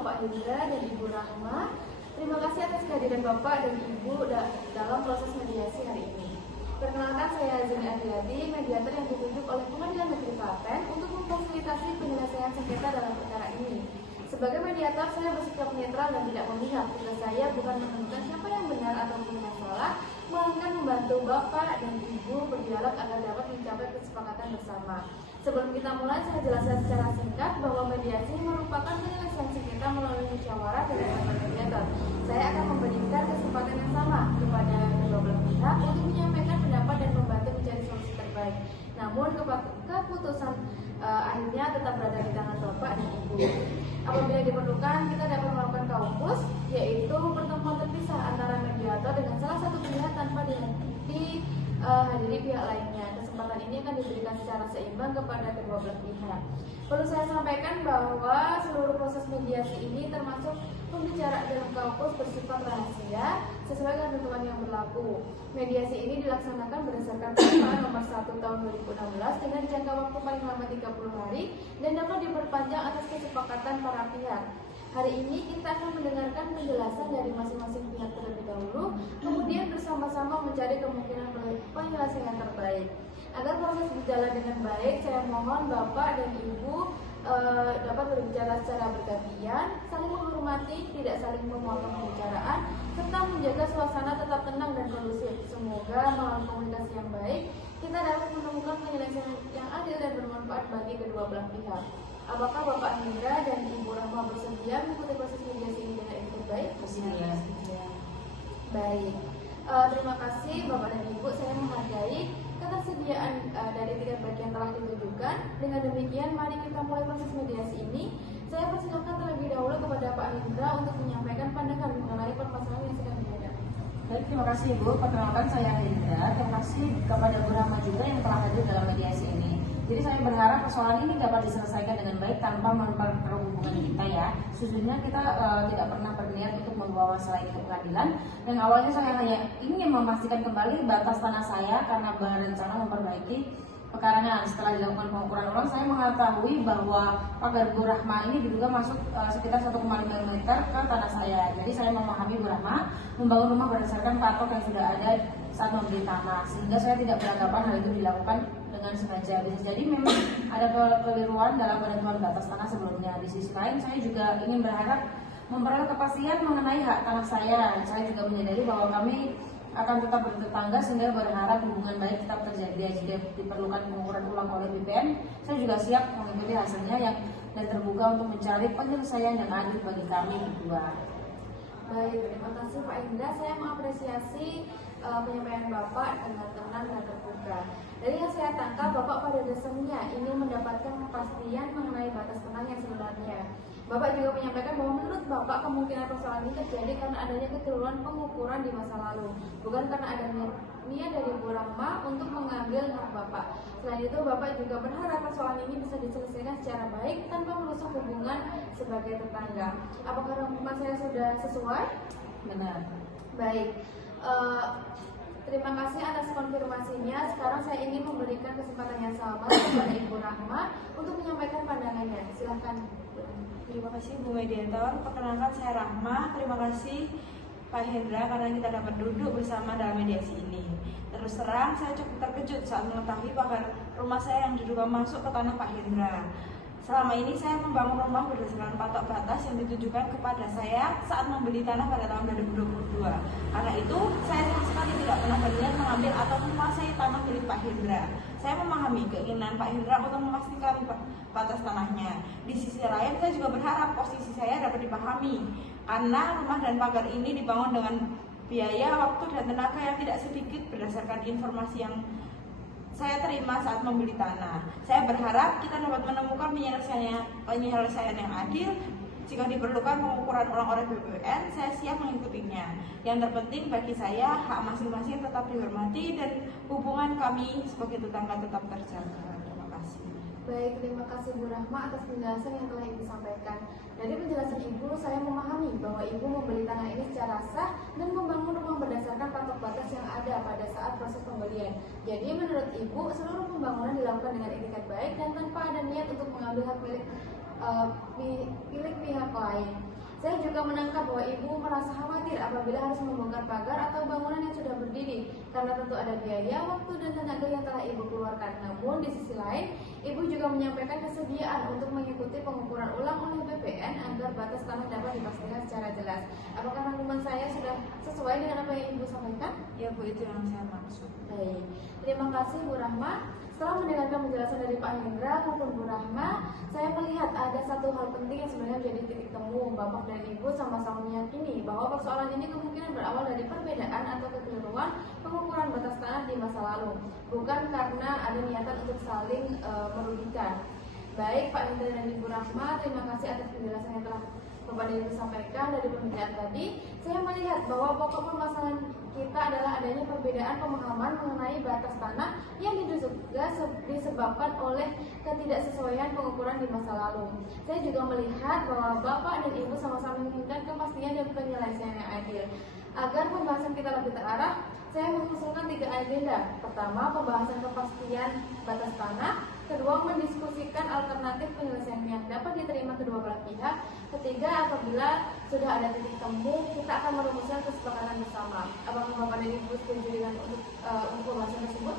Bapak Hendra dan Ibu Rahma. Terima kasih atas kehadiran Bapak dan Ibu dalam proses mediasi hari ini. Perkenalkan, saya Zeni Adriati, mediator yang ditunjuk oleh Pengadilan Negeri Klaten untuk memfasilitasi penyelesaian sengketa dalam perkara ini. Sebagai mediator, saya bersikap netral dan tidak memihak. Tugas saya bukan menentukan siapa yang benar ataupun yang salah, melainkan membantu Bapak dan Ibu berdialog agar dapat mencapai kesepakatan bersama. Sebelum kita mulai, saya jelaskan secara singkat bahwa mediasi merupakan penyelesaian sengketa melalui musyawarah dengan mediator. Saya akan memberikan kesempatan yang sama kepada kedua belah pihak untuk menyampaikan pendapat dan membantu mencari solusi terbaik. Namun keputusan akhirnya tetap berada di tangan Bapak dan Ibu. Apabila diperlukan, kita dapat melakukan kaukus, yaitu pertemuan terpisah antara mediator dengan salah satu pihak tanpa dihadiri pihak lainnya. Kesempatan ini akan diberikan secara seimbang kepada kedua belah pihak. Perlu saya sampaikan bahwa seluruh proses mediasi ini termasuk pembicaraan dalam kaukus bersifat rahasia sesuai dengan ketentuan yang berlaku. Mediasi ini dilaksanakan berdasarkan Peraturan Nomor 1 Tahun 2016 dengan jangka waktu paling lama 30 hari dan dapat diperpanjang atas kesepakatan para pihak. Hari ini kita akan mendengarkan penjelasan dari masing-masing pihak terlebih dahulu, kemudian bersama-sama mencari kemungkinan penyelesaian terbaik. Agar proses berjalan dengan baik, saya mohon Bapak dan Ibu dapat berbicara secara bergantian, saling menghormati, tidak saling memotong pembicaraan, serta menjaga suasana tetap tenang dan kondusif. Semoga melalui komunikasi yang baik, kita dapat menemukan penyelesaian yang adil dan bermanfaat bagi kedua belah pihak. Apakah Bapak Hendra dan Ibu Rahma bersedia mengikuti proses mediasi ini dengan ikut baik? Bersedia. Baik. Terima kasih Bapak dan Ibu, saya menghargai ketersediaan dari tiga baik yang telah ditunjukkan. Dengan demikian, mari kita mulai proses mediasi ini. Saya persilakan terlebih dahulu kepada Pak Hendra untuk menyampaikan pandangan mengenai permasalahan yang sedang dihadapi. Baik, terima kasih Ibu. Perkenalkan, saya Hendra. Terima kasih kepada Bu Rahma juga yang telah hadir dalam mediasi ini. Jadi saya berharap persoalan ini dapat diselesaikan dengan baik tanpa memperkeruh hubungan kita ya. Sejujurnya kita tidak pernah berniat untuk membawa masalah ini ke pengadilan. Dan awalnya saya hanya ingin memastikan kembali batas tanah saya karena berencana memperbaiki pekarangan. Setelah dilakukan pengukuran ulang, saya mengetahui bahwa pagar Bu Rahma ini diduga masuk sekitar 1,5 meter ke tanah saya. Jadi saya memahami Bu Rahma membangun rumah berdasarkan patok yang sudah ada saat membeli tanah, sehingga saya tidak beranggapan hal itu dilakukan dengan sengaja. Bisa jadi memang ada kekeliruan dalam penentuan batas tanah sebelumnya. Di sisi lain, saya juga ingin berharap memperoleh kepastian mengenai hak tanah saya. Saya juga menyadari bahwa kami akan tetap bertetangga, sehingga berharap hubungan baik tetap terjaga. Jika diperlukan pengukuran ulang oleh BPN, saya juga siap mengikuti hasilnya dan terbuka untuk mencari penyelesaian yang adil bagi kami berdua. Baik, terima kasih Pak Hendra. Saya mengapresiasi penyampaian Bapak dengan tenang dan terbuka. Dari yang saya tangkap, Bapak pada dasarnya ingin mendapatkan kepastian mengenai batas tenang yang sebenarnya. Bapak juga menyampaikan bahwa menurut Bapak kemungkinan persoalan ini terjadi karena adanya kekeliruan pengukuran di masa lalu, bukan karena adanya niat dari Bu Rahma untuk mengambil hak Bapak. Selain itu, Bapak juga berharap persoalan ini bisa diselesaikan secara baik tanpa merusak hubungan sebagai tetangga. Apakah rangkuman saya sudah sesuai? Benar. Baik. Terima kasih atas konfirmasinya. Sekarang saya ingin memberikan kesempatan yang sama kepada Ibu Rahma untuk menyampaikan pandangannya. Silahkan. Terima kasih Bu Mediator. Perkenalkan, saya Rahma. Terima kasih Pak Hendra karena kita dapat duduk bersama dalam mediasi ini. Terus terang, saya cukup terkejut saat mengetahui pagar rumah saya yang diduga masuk ke tanah Pak Hendra. Selama ini saya membangun rumah berdasarkan patok batas yang ditujukan kepada saya saat membeli tanah pada tahun 2022. Karena itu, saya sama sekali tidak pernah berniat mengambil atau menguasai tanah milik Pak Hendra. Saya memahami keinginan Pak Hendra untuk memastikan batas tanahnya. Di sisi lain, saya juga berharap posisi saya dapat dipahami. Karena rumah dan pagar ini dibangun dengan biaya, waktu, dan tenaga yang tidak sedikit berdasarkan informasi yang saya terima saat membeli tanah. Saya berharap kita dapat menemukan penyelesaian yang adil. Jika diperlukan pengukuran ulang oleh BPN, saya siap mengikutinya. Yang terpenting bagi saya, hak masing-masing tetap dihormati dan hubungan kami sebagai tetangga tetap terjaga. Terima kasih. Baik, terima kasih Bu Rahma atas penjelasan yang telah Ibu sampaikan. Dari penjelasan Ibu, saya memahami bahwa Ibu membeli tanah ini secara sah dan membangun rumah berdasarkan patok batas yang ada pada saat proses pembelian. Jadi menurut Ibu, seluruh pembangunan dilakukan dengan etikat baik dan tanpa ada niat untuk mengambil hak milik pihak lain. juga menangkap bahwa ibu merasa khawatir apabila harus membongkar pagar atau bangunan yang sudah berdiri, karena tentu ada biaya, waktu, dan tenaga yang telah ibu keluarkan. Namun di sisi lain, ibu juga menyampaikan kesediaan untuk mengikuti pengukuran ulang oleh BPN agar batas tanah dapat dipastikan secara jelas. Apakah rangkuman saya sudah sesuai dengan apa yang ibu sampaikan? Ya Bu, itu yang saya maksud. Baik, terima kasih Bu Rahma. Setelah mendengarkan penjelasan dari Pak Hendra maupun Bu Rahma, saya melihat ada satu hal penting yang sebenarnya menjadi titik temu. Bapak dan Ibu sama-sama meyakini bahwa persoalan ini kemungkinan berawal dari perbedaan atau kekeliruan pengukuran batas tanah di masa lalu, bukan karena ada niatan untuk saling merugikan. Baik Pak Hendra dan Ibu Rahma, terima kasih atas penjelasan yang telah Bapak dan Ibu sampaikan dari pembicaraan tadi. Saya melihat bahwa pokok permasalahan kita adalah adanya perbedaan pemahaman mengenai batas tanah yang diduga disebabkan oleh ketidaksesuaian pengukuran di masa lalu. Saya juga melihat bahwa Bapak dan Ibu sama-sama menginginkan kepastian dan penyelesaian yang adil. Agar pembahasan kita lebih terarah, saya mengusulkan 3 agenda. Pertama, pembahasan kepastian batas tanah. Kedua, mendiskusikan alternatif penyelesaian yang dapat diterima kedua belah pihak. Ketiga, apabila sudah ada titik temu, kita akan merumuskan kesepakatan bersama. Apakah Bapak dan Ibu setuju dengan untuk pembahasan tersebut?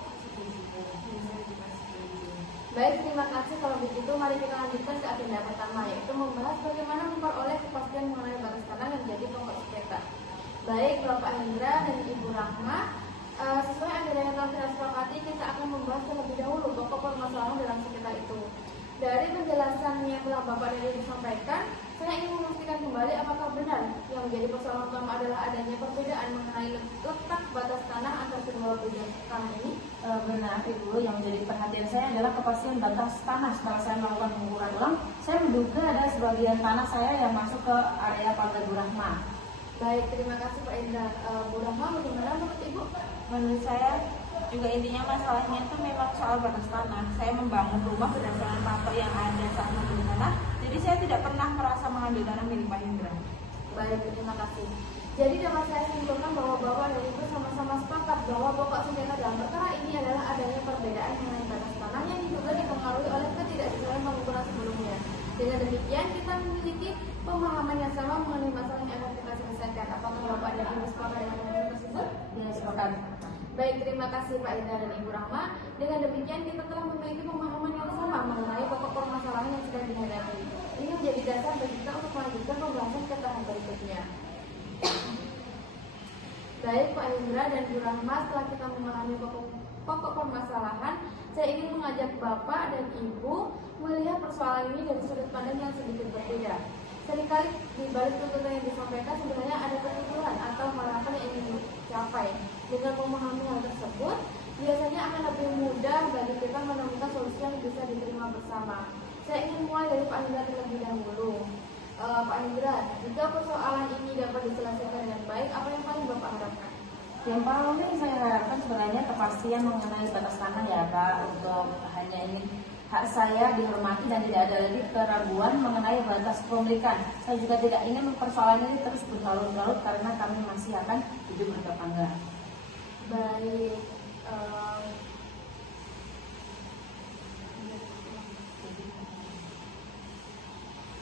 Baik, terima kasih. Kalau begitu, mari kita lanjutkan ke agenda pertama, yaitu membahas bagaimana memperoleh kepastian mengenai batas tanah yang menjadi pokok sengketa. Baik, Bapak Hendra dan Ibu Rahma, sesuai agenda yang telah kita sepakati, kita akan membahas terlebih dahulu pokok permasalahan dalam sengketa itu. Dari penjelasan yang telah Bapak dan Ibu sampaikan, saya ingin memastikan kembali apakah benar yang menjadi persoalan utama adalah adanya perbedaan mengenai letak batas tanah antar kedua bidang tanah ini. Benar Ibu, yang menjadi perhatian saya adalah kepastian batas tanah. Setelah saya melakukan pengukuran ulang, saya menduga ada sebagian tanah saya yang masuk ke area pagar Bu Rahma. Baik, terima kasih Pak Indra. Bu Rahma, bagaimana menurut Ibu? Menurut saya juga intinya masalahnya itu memang soal batas tanah. Saya membangun rumah berdasarkan patok yang ada saat membeli tanah, jadi saya tidak pernah merasa mengambil tanah milik Pak Hendra. Baik, terima kasih. Jadi dapat saya simpulkan bahwa Bapak dan Ibu sama-sama sepakat bahwa pokok sengketa dalam perkara ini adalah adanya perbedaan mengenai batas tanah yang diduga dipengaruhi oleh ketidaksesuaian pengukuran sebelumnya. Dengan demikian, kita memiliki pemahaman yang sama mengenai masalah yang akan kita selesaikan. Apakah Bapak dan Ibu sepakat dengan hal tersebut? Ya, sepakat. Baik, terima kasih Pak Indra dan Ibu Rahma. Dengan demikian, kita telah memiliki pemahaman yang sama mengenai pokok permasalahan yang sedang dihadapi. Ini menjadi dasar bagi kita untuk melanjutkan pembahasan ke tahap berikutnya. Baik Pak Indra dan Bu Rahma, setelah kita memahami pokok permasalahan, saya ingin mengajak Bapak dan Ibu melihat persoalan ini dari sudut pandang yang sedikit berbeda. Seringkali di balik tuntutan yang disampaikan sebenarnya ada kebutuhan atau harapan yang ingin dicapai. Dengan memahami hal tersebut, biasanya akan lebih mudah bagi kita menemukan solusi yang bisa diterima bersama. Saya ingin mulai dari Pak Indra terlebih dahulu. Pak Indra, jika persoalan ini dapat diselesaikan dengan baik, apa yang paling Bapak harapkan? Yang paling saya harapkan sebenarnya kepastian mengenai batas tanah ya Pak, untuk hanya ingin hak saya dihormati dan tidak ada lagi keraguan mengenai batas kepemilikan. Saya juga tidak ingin persoalan ini terus berlarut-larut karena kami masih akan hidup bertetangga. Baik,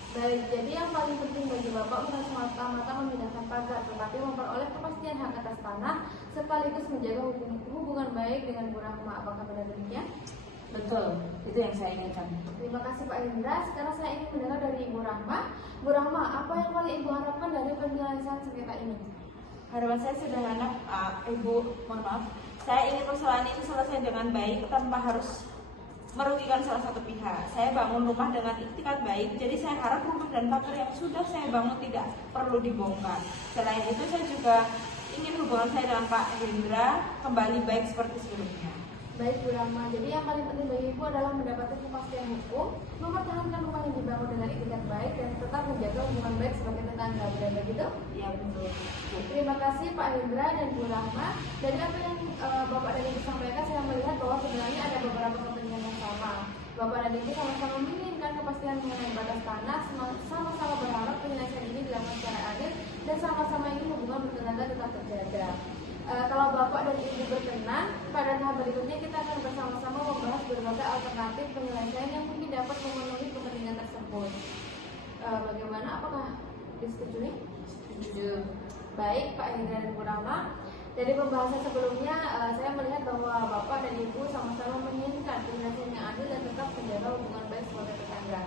baik, jadi yang paling penting bagi Bapak bukan semata-mata memindahkan pagar, tetapi memperoleh kepastian hak atas tanah sekaligus menjaga hubungan baik dengan Bu Rahma. Apakah benar demikian? Betul, itu yang saya inginkan. Terima kasih Pak Indra. Sekarang saya ingin mendengar dari Ibu Rahma. Bu Rahma, apa yang paling Ibu harapkan dari penyelesaian sengketa ini? Harapan saya sederhana, Ibu, mohon maaf. Saya ingin persoalan ini selesai dengan baik tanpa harus merugikan salah satu pihak. Saya bangun rumah dengan iktikat baik, jadi saya harap rumah dan pagar yang sudah saya bangun tidak perlu dibongkar. Selain itu, saya juga ingin hubungan saya dengan Pak Hendra kembali baik seperti sebelumnya. Baik Bu Rahma, jadi yang paling penting bagi Ibu adalah mendapatkan kepastian hukum, mempertahankan rumah yang dibangun dengan etikat baik, dan tetap menjaga hubungan baik sebagai tetangga. Benar begitu? Iya betul. Terima kasih Pak Hendra dan Bu Rahma. Dari apa yang Bapak dan Ibu sampaikan, saya melihat bahwa sebenarnya ada beberapa kepentingan yang sama. Bapak dan Ibu sama-sama menginginkan kepastian mengenai batas tanah, sama-sama berharap penyelesaian ini dilakukan secara adil, dan sama-sama ingin hubungan bertetangga tetap terjaga. Kalau Bapak dan Ibu berkenan, pada tahap berikutnya kita akan bersama-sama membahas berbagai alternatif penyelesaian yang mungkin dapat memenuhi kepentingan tersebut. Bagaimana? Apakah disetujui? Setuju. Baik, Pak Hendra dan Bu Rahma. Dari pembahasan sebelumnya, saya melihat bahwa Bapak dan Ibu sama-sama menginginkan penyelesaian yang adil dan tetap menjaga hubungan baik sebagai tetangga.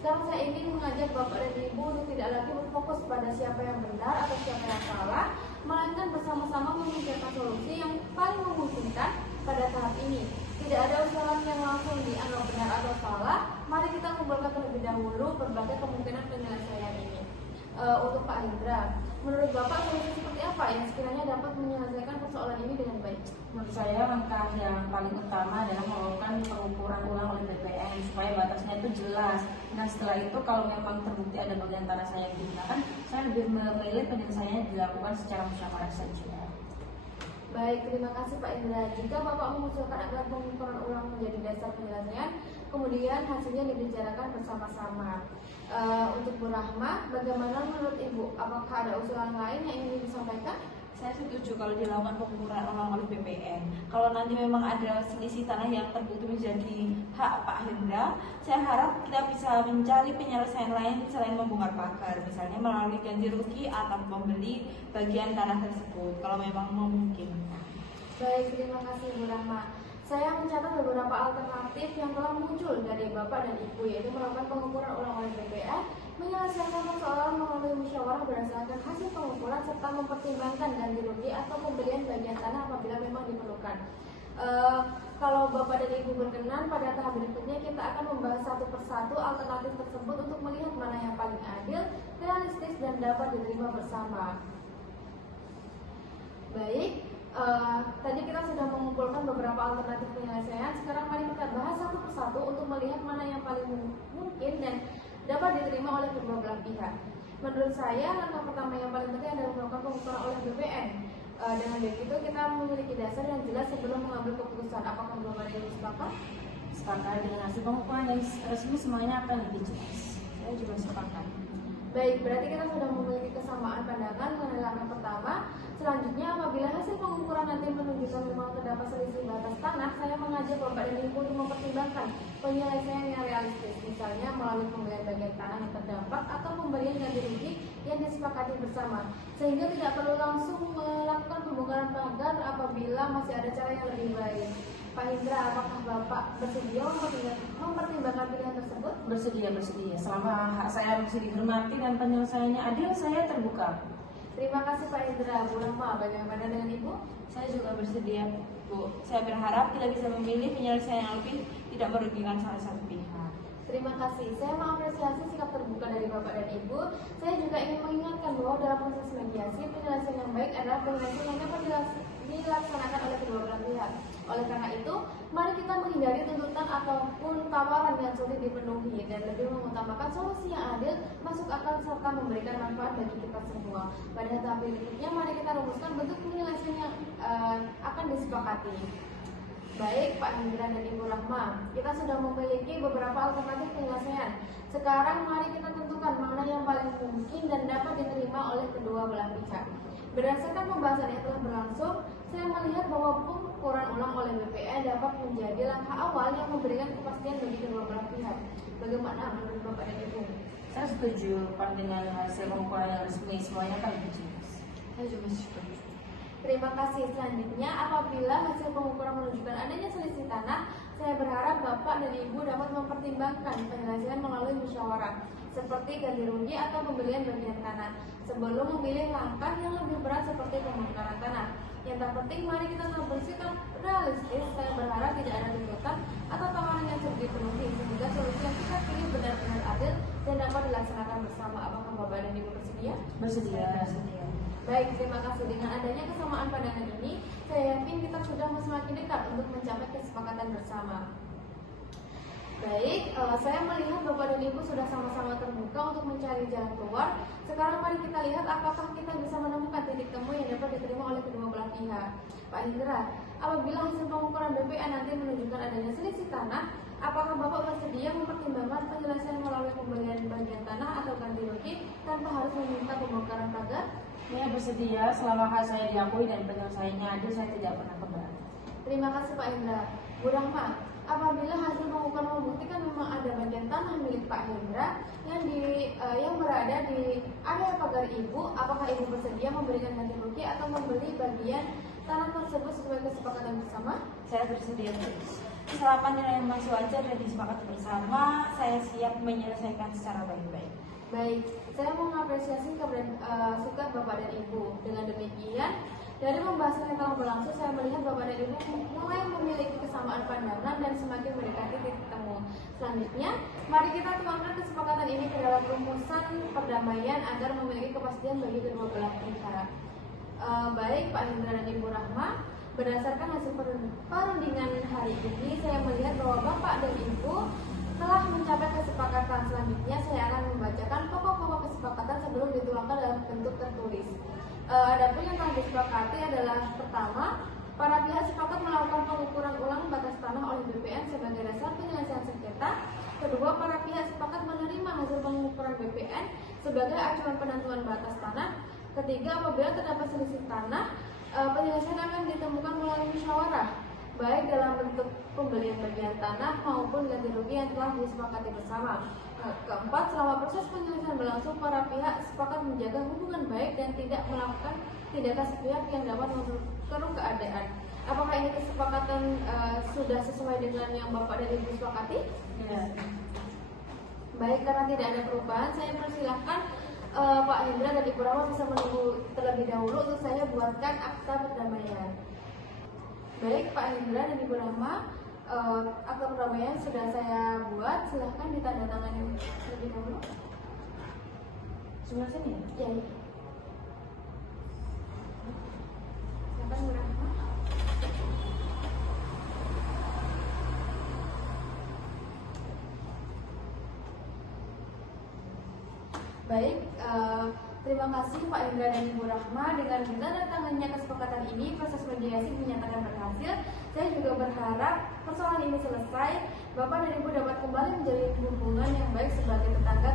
Sekarang saya ingin mengajak Bapak dan Ibu untuk tidak lagi berfokus pada siapa yang benar atau siapa yang salah, melainkan bersama-sama memikirkan solusi yang paling memungkinkan pada tahap ini. Tidak ada usulan yang langsung dianggap benar atau salah. Mari kita kumpulkan terlebih dahulu berbagai kemungkinan penyelesaian ini. Untuk Pak Hendra, menurut Bapak solusi seperti apa yang sekiranya dapat menyelesaikan persoalan ini dengan baik? Menurut saya langkah yang paling utama adalah melakukan pengukuran ulang oleh BPN supaya batasnya itu jelas. Nah setelah itu kalau memang terbukti ada bagian tanah saya yang digunakan, saya lebih memilih penyelesaiannya dilakukan secara musyawarah saja. Baik, terima kasih Pak Indra. Jika Bapak mengusulkan agar pengukuran ulang menjadi dasar penyelesaian, kemudian hasilnya dibicarakan bersama-sama. Untuk Bu Rahma, bagaimana menurut Ibu? Apakah ada usulan lain yang ingin disampaikan? Saya setuju kalau dilakukan pengukuran ulang oleh BPN. Kalau nanti memang ada selisih tanah yang terbukti menjadi hak Pak Hendra, saya harap kita bisa mencari penyelesaian lain selain membongkar pagar, misalnya melalui ganti rugi atau membeli bagian tanah tersebut kalau memang memungkinkan. Baik, terima kasih Bu Rahma. Saya mencatat beberapa alternatif yang telah muncul dari Bapak dan Ibu, yaitu melakukan pengukuran ulang oleh BPN, menyelesaikan persoalan melalui musyawarah berdasarkan hasil pengukuran, serta mempertimbangkan ganti rugi atau pembelian bagian tanah apabila memang diperlukan. Kalau Bapak dan Ibu berkenan, pada tahap berikutnya kita akan membahas satu persatu alternatif tersebut untuk melihat mana yang paling adil, realistis, dan dapat diterima bersama. Baik. Tadi kita sudah mengumpulkan beberapa alternatif penyelesaian. Sekarang mari kita bahas satu persatu untuk melihat mana yang paling mungkin dan dapat diterima oleh kedua belah pihak. Menurut saya, langkah pertama yang paling penting adalah melakukan pengukuran oleh BPN. Dengan begitu kita memiliki dasar yang jelas sebelum mengambil keputusan. Apakah Bapak dan Ibu sepakat? Sepakat dengan hasil pengukuran yang resmi semuanya akan lebih jelas. Saya juga sepakat. Baik, berarti kita sudah memiliki kesamaan pandangan mengenai langkah pertama. Selanjutnya, apabila hasil pengukuran nanti menunjukkan memang terdapat selisih batas tanah, saya mengajak Bapak dan Ibu untuk mempertimbangkan penyelesaian yang realistis, misalnya melalui pembelian bagian tanah yang terdampak atau pembelian ganti rugi yang disepakati bersama, sehingga tidak perlu langsung melakukan pembongkaran pagar apabila masih ada cara yang lebih baik. Pak Indra, apakah Bapak bersedia mempertimbangkan pilihan tersebut? Bersedia. Selama hak saya masih dihormati dan penyelesaiannya adil, saya terbuka. Terima kasih Pak Indra. Bu Rahma, bagaimana dengan Ibu? Saya juga bersedia, Bu. Saya berharap kita bisa memilih penyelesaian yang lebih tidak merugikan salah satu pihak. Terima kasih. Saya mengapresiasi sikap terbuka dari Bapak dan Ibu. Saya juga ingin mengingatkan bahwa dalam proses mediasi, penyelesaian yang baik adalah penyelesaian yang dapat dilaksanakan oleh kedua belah pihak. Oleh karena itu, mari kita menghindari tuntutan ataupun tawaran yang sulit dipenuhi dan lebih mengutamakan solusi yang adil, masuk akal, serta memberikan manfaat bagi kita semua. Pada tahap berikutnya, mari kita rumuskan bentuk penyelesaian yang akan disepakati. Baik, Pak Hendra dan Ibu Rahma, kita sudah memiliki beberapa alternatif penyelesaian. Sekarang mari kita tentukan mana yang paling mungkin dan dapat diterima oleh kedua belah pihak. Berdasarkan pembahasan yang telah berlangsung, saya melihat bahwa pengukuran ulang oleh BPN dapat menjadi langkah awal yang memberikan kepastian bagi kedua belah pihak. Bagaimana menurut Bapak dan Ibu? Saya setuju dengan hasil pengukuran yang resmi semuanya akan lebih jelas. Saya juga setuju. Terima kasih. Selanjutnya, apabila hasil pengukuran menunjukkan adanya selisih tanah, saya berharap Bapak dan Ibu dapat mempertimbangkan penyelesaian melalui musyawarah, seperti ganti rugi atau pembelian bagian tanah, sebelum memilih langkah yang lebih berat seperti pembongkaran tanah. Yang terpenting, mari kita bersikap realistis. Saya berharap tidak ada tuntutan atau tawaran yang sulit dipenuhi, sehingga solusi yang kita pilih benar-benar adil dan dapat dilaksanakan bersama. Apakah Bapak dan Ibu bersedia? Bersedia. Baik, terima kasih. Dengan adanya kesamaan pandangan ini, saya yakin kita sudah semakin dekat untuk mencapai kesepakatan bersama. Baik, saya melihat Bapak dan Ibu sudah sama-sama terbuka untuk mencari jalan keluar. Sekarang mari kita lihat apakah kita bisa menemukan titik temu yang dapat diterima oleh kedua belah pihak. Pak Indra, apabila hasil pengukuran BPN nanti menunjukkan adanya selisih tanah, apakah Bapak bersedia mempertimbangkan penyelesaian melalui pembelian bagian tanah atau ganti rugi tanpa harus meminta pembongkaran pagar? Saya bersedia selama hak saya diakui dan penyelesaiannya adil, saya tidak pernah keberatan. Terima kasih Pak Indra. Bu Rahma, apabila hasil pengukuran membuktikan memang ada bagian tanah milik Pak Hendra yang berada di area pagar Ibu, apakah Ibu bersedia memberikan ganti rugi atau membeli bagian tanah tersebut sesuai kesepakatan bersama? Saya bersedia, Bu. Selama nilai yang masih wajar dan disepakati bersama, saya siap menyelesaikan secara baik-baik. Baik, saya mengapresiasi sikap Bapak dan Ibu. Dengan demikian, dari pembahasan yang telah berlangsung, saya melihat Bapak dan Ibu mulai memiliki kesamaan pandangan dan semakin mendekati titik temu. Selanjutnya, mari kita tuangkan kesepakatan ini ke dalam rumusan perdamaian agar memiliki kepastian bagi kedua belah pihak. Baik Pak Hendra dan Ibu Rahma, berdasarkan hasil perundingan hari ini, saya melihat bahwa Bapak dan Ibu telah mencapai kesepakatan. Selanjutnya, saya akan membacakan pokok-pokok kesepakatan sebelum dituangkan dalam bentuk tertulis. Adapun yang telah disepakati adalah: pertama, para pihak sepakat melakukan pengukuran ulang batas tanah oleh BPN sebagai dasar penyelesaian sengketa. Kedua, para pihak sepakat menerima hasil pengukuran BPN sebagai acuan penentuan batas tanah. Ketiga, apabila terdapat selisih tanah, penyelesaian akan ditemukan melalui musyawarah, baik dalam bentuk pembelian bagian tanah maupun ganti rugi yang telah disepakati bersama. Keempat, selama proses penyelesaian berlangsung, para pihak sepakat menjaga hubungan baik dan tidak melakukan tindakan sepihak yang dapat memperkeruh keadaan. Apakah ini kesepakatan sudah sesuai dengan yang Bapak dan Ibu sepakati? Ya. Baik, karena tidak ada perubahan, saya persilahkan Pak Hendra dan Ibu Rahma bisa menunggu terlebih dahulu untuk saya buatkan akta perdamaian. Baik, Pak Hendra dan Ibu Rahma, akta perdamaian sudah saya buat, silahkan ditandatangani terlebih dahulu. Sebelah sini ya? Ya. Silakan Ibu Rahma. Baik, terima kasih Pak Hendra dan Ibu Rahma. Dengan ditandatangani kesepakatan ini, proses mediasi dinyatakan berhasil. Saya juga berharap persoalan ini selesai. Bapak dan Ibu dapat kembali menjalin hubungan yang baik sebagai tetangga